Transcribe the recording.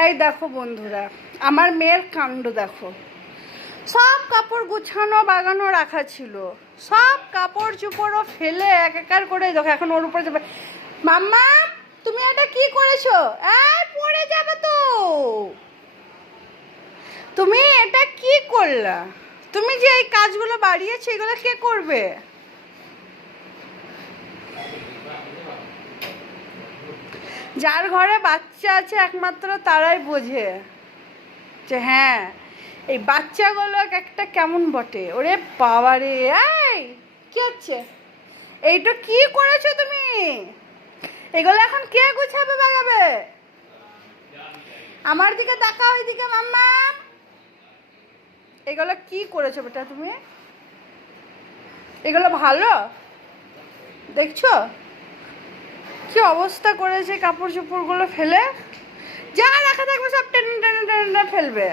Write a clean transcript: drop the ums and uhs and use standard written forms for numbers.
এই দেখো বন্ধুরা, আমার মেয়ের কাণ্ড দেখো। সব কাপড় গুছানো বাগানো রাখা ছিল, সব কাপড় চোপড়ও ফেলে একাকার করে দেখো। এখন ওর উপরে যাবে। মাম্মা, তুমি এটা কি করেছো? এই পড়ে যাবে তো। তুমি এটা কি করলা? তুমি যে এই কাজগুলো বাড়িয়েছো, এগুলো কে করবে? যার ঘরে বাচ্চা আছে একমাত্র তারাই বোঝে যে হ্যাঁ, এই বাচ্চাগুলো একটা কেমন বটে। ওরে বাবা রে, এই কি হচ্ছে? এইটা কি করেছো তুমি? এগুলো এখন কে গুছাবে বাগাবে? আমার দিকে তাকাও, ওইদিকে। মাম্মা, এগুলো কি করেছো বেটা তুমি? এগুলো ভালো দেখছো কি অবস্থা করেছে? কাপড় চোপড়গুলো ফেলে যা রাখা থাকবে সব টেনে টেনে টেনে টেনে ফেলবে।